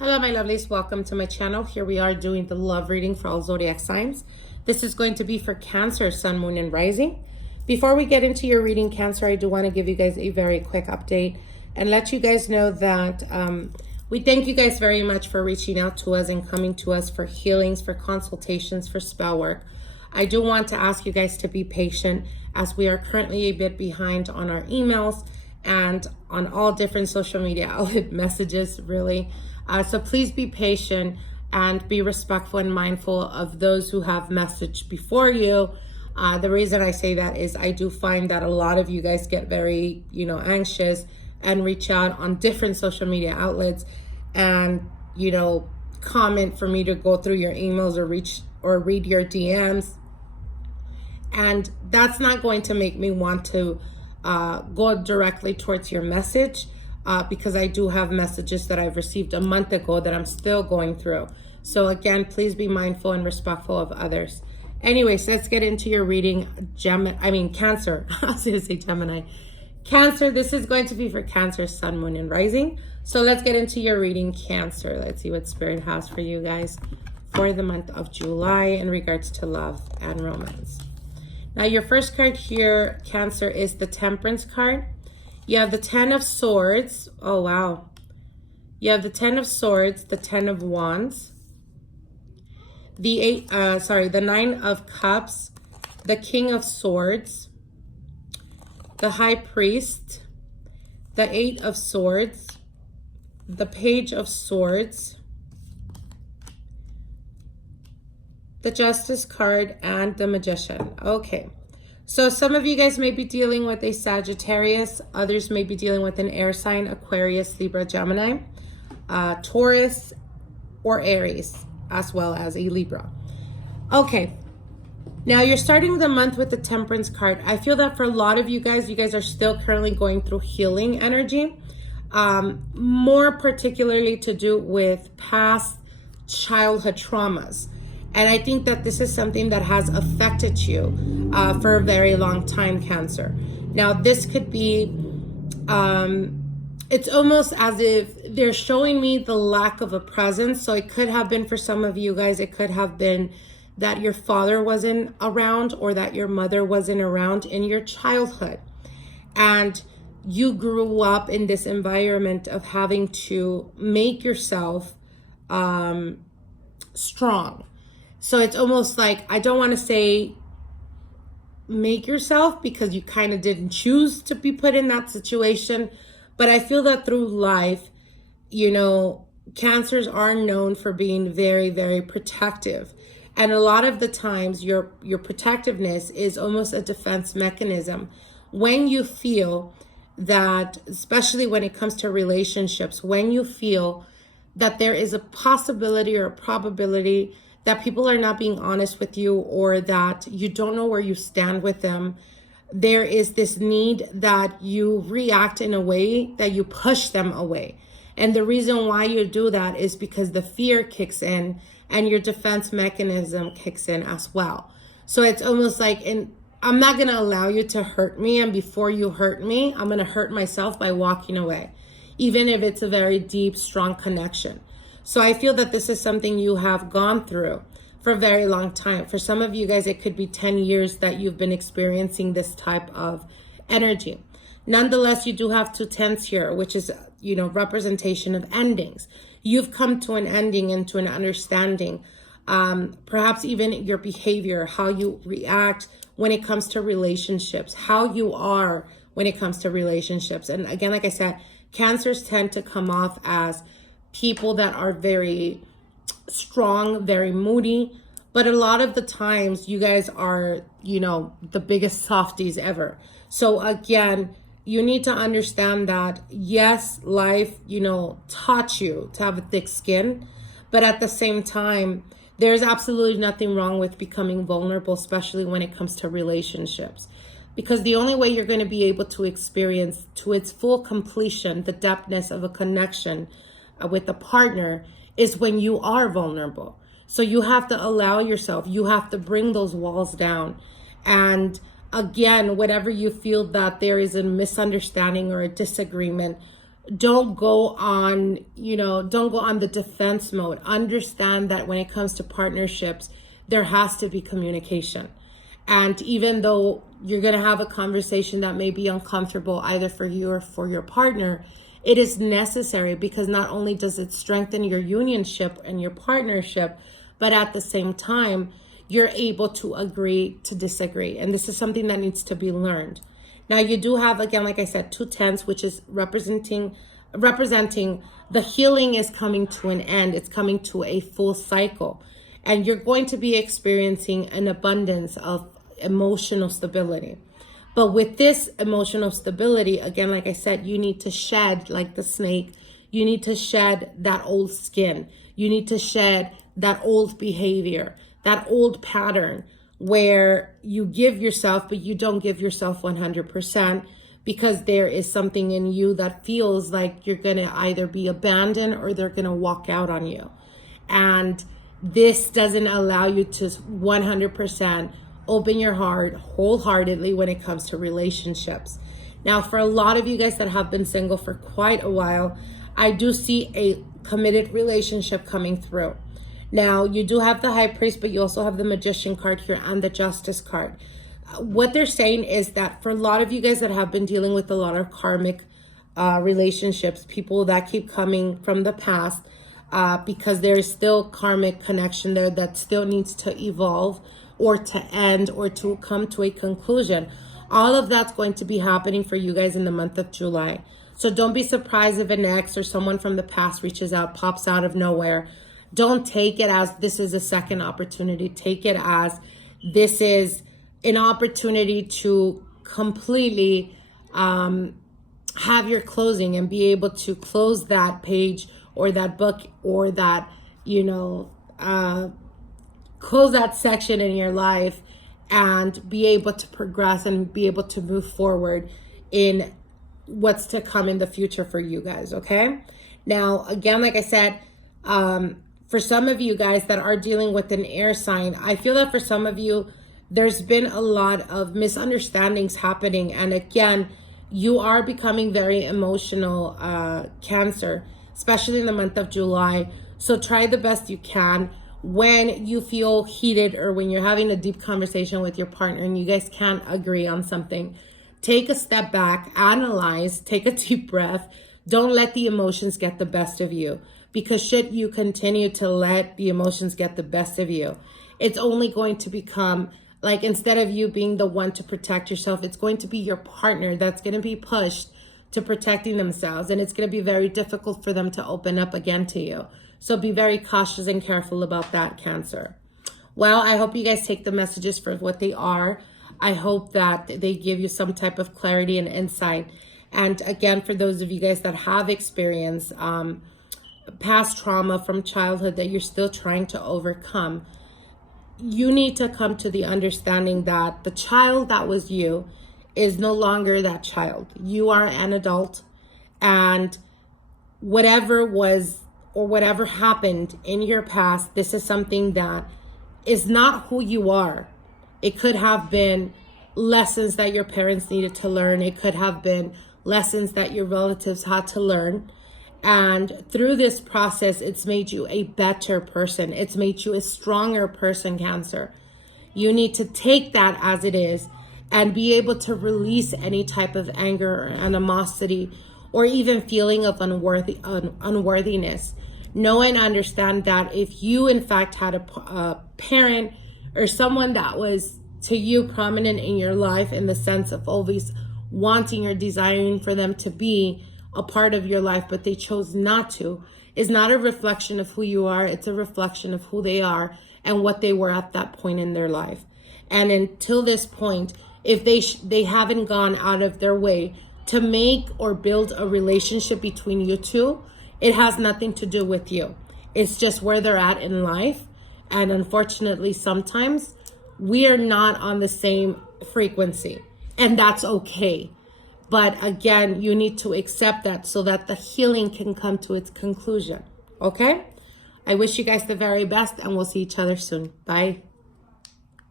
Hello my lovelies, welcome to my channel. Here we are doing the love reading for all zodiac signs. This is going to be for Cancer, Sun, Moon, and Rising. Before we get into your reading, Cancer, I do want to give you guys a very quick update and let you guys know that we thank you guys very much for reaching out to us and coming to us for healings, for consultations, for spell work. I do want to ask you guys to be patient as we are currently a bit behind on our emails and on all different social media outlet messages, really. So please be patient and be respectful and mindful of those who have messaged before you. The reason I say that is I do find that a lot of you guys get very, anxious and reach out on different social media outlets and, comment for me to go through your emails or read your DMs. And that's not going to make me want to go directly towards your message. Because I do have messages that I've received a month ago that I'm still going through. So again, please be mindful and respectful of others. Anyways, let's get into your reading. Cancer. I was going to say Gemini. Cancer, this is going to be for Cancer, Sun, Moon, and Rising. So let's get into your reading, Cancer. Let's see what Spirit has for you guys for the month of July in regards to love and romance. Now, your first card here, Cancer, is the Temperance card. You have the 10 of Swords. Oh, wow. You have the 10 of Swords, the 10 of Wands, the 9 of Cups, the King of Swords, the High Priest, the 8 of Swords, the Page of Swords, the Justice card, and the Magician. Okay. So some of you guys may be dealing with a Sagittarius. Others may be dealing with an air sign, Aquarius, Libra, Gemini, Taurus, or Aries, as well as a Libra. Okay. Now you're starting the month with the Temperance card. I feel that for a lot of you guys are still currently going through healing energy. More particularly to do with past childhood traumas. And I think that this is something that has affected you for a very long time, Cancer. Now, this could be, it's almost as if they're showing me the lack of a presence. So it could have been for some of you guys, it could have been that your father wasn't around or that your mother wasn't around in your childhood. And you grew up in this environment of having to make yourself strong. So it's almost like, I don't want to say make yourself because you kind of didn't choose to be put in that situation. But I feel that through life, Cancers are known for being very, very protective. And a lot of the times your protectiveness is almost a defense mechanism. When you feel that, especially when it comes to relationships, when you feel that there is a possibility or a probability that people are not being honest with you or that you don't know where you stand with them, there is this need that you react in a way that you push them away. And the reason why you do that is because the fear kicks in and your defense mechanism kicks in as well. So it's almost like, I'm not going to allow you to hurt me. And before you hurt me, I'm going to hurt myself by walking away, even if it's a very deep, strong connection. So I feel that this is something you have gone through for a very long time. For some of you guys, it could be 10 years that you've been experiencing this type of energy. Nonetheless, you do have 2 10s here, which is, representation of endings. You've come to an ending and to an understanding. Perhaps even your behavior, how you react when it comes to relationships, how you are when it comes to relationships. And again, like I said, Cancers tend to come off as people that are very strong, very moody, but a lot of the times you guys are, the biggest softies ever. So again, you need to understand that yes, life, taught you to have a thick skin, but at the same time, there's absolutely nothing wrong with becoming vulnerable, especially when it comes to relationships. Because the only way you're going to be able to experience to its full completion the depthness of a connection with a partner is when you are vulnerable. So you have to allow yourself, you have to bring those walls down. And again, whenever you feel that there is a misunderstanding or a disagreement, don't go on, don't go on the defense mode. Understand that when it comes to partnerships, there has to be communication. And even though you're going to have a conversation that may be uncomfortable either for you or for your partner, it is necessary, because not only does it strengthen your unionship and your partnership, but at the same time, you're able to agree to disagree. And this is something that needs to be learned. Now, you do have, again, like I said, 2 tens, which is representing the healing is coming to an end. It's coming to a full cycle. And you're going to be experiencing an abundance of emotional stability. But with this emotional stability, again, like I said, you need to shed, like the snake, you need to shed that old skin. You need to shed that old behavior, that old pattern where you give yourself, but you don't give yourself 100%, because there is something in you that feels like you're going to either be abandoned or they're going to walk out on you. And this doesn't allow you to 100% open your heart wholeheartedly when it comes to relationships. Now, for a lot of you guys that have been single for quite a while, I do see a committed relationship coming through. Now, you do have the High Priest, but you also have the Magician card here and the Justice card. What they're saying is that for a lot of you guys that have been dealing with a lot of karmic relationships, people that keep coming from the past, because there is still karmic connection there that still needs to evolve or to end or to come to a conclusion. All of that's going to be happening for you guys in the month of July. So don't be surprised if an ex or someone from the past reaches out, pops out of nowhere. Don't take it as this is a second opportunity. Take it as this is an opportunity to completely have your closing and be able to close that page or that book or that, close that section in your life and be able to progress and be able to move forward in what's to come in the future for you guys, okay? Now, again, like I said, for some of you guys that are dealing with an air sign, I feel that for some of you, there's been a lot of misunderstandings happening. And again, you are becoming very emotional, Cancer, especially in the month of July. So try the best you can. When you feel heated or when you're having a deep conversation with your partner and you guys can't agree on something, take a step back, analyze, take a deep breath. Don't let the emotions get the best of you, because should you continue to let the emotions get the best of you, it's only going to become like, instead of you being the one to protect yourself, it's going to be your partner that's going to be pushed to protecting themselves. And it's going to be very difficult for them to open up again to you. So be very cautious and careful about that, Cancer. Well, I hope you guys take the messages for what they are. I hope that they give you some type of clarity and insight. And again, for those of you guys that have experienced past trauma from childhood that you're still trying to overcome, you need to come to the understanding that the child that was you is no longer that child. You are an adult, and whatever was or whatever happened in your past, this is something that is not who you are. It could have been lessons that your parents needed to learn. It could have been lessons that your relatives had to learn. And through this process, it's made you a better person. It's made you a stronger person, Cancer. You need to take that as it is and be able to release any type of anger or animosity or even feeling of unworthiness. Know and understand that if you, in fact, had a parent or someone that was to you prominent in your life in the sense of always wanting or desiring for them to be a part of your life, but they chose not to, is not a reflection of who you are. It's a reflection of who they are and what they were at that point in their life. And until this point, if they haven't gone out of their way to make or build a relationship between you two, it has nothing to do with you. It's just where they're at in life. And unfortunately, sometimes we are not on the same frequency, and that's okay. But again, you need to accept that so that the healing can come to its conclusion. Okay? I wish you guys the very best, and we'll see each other soon. Bye.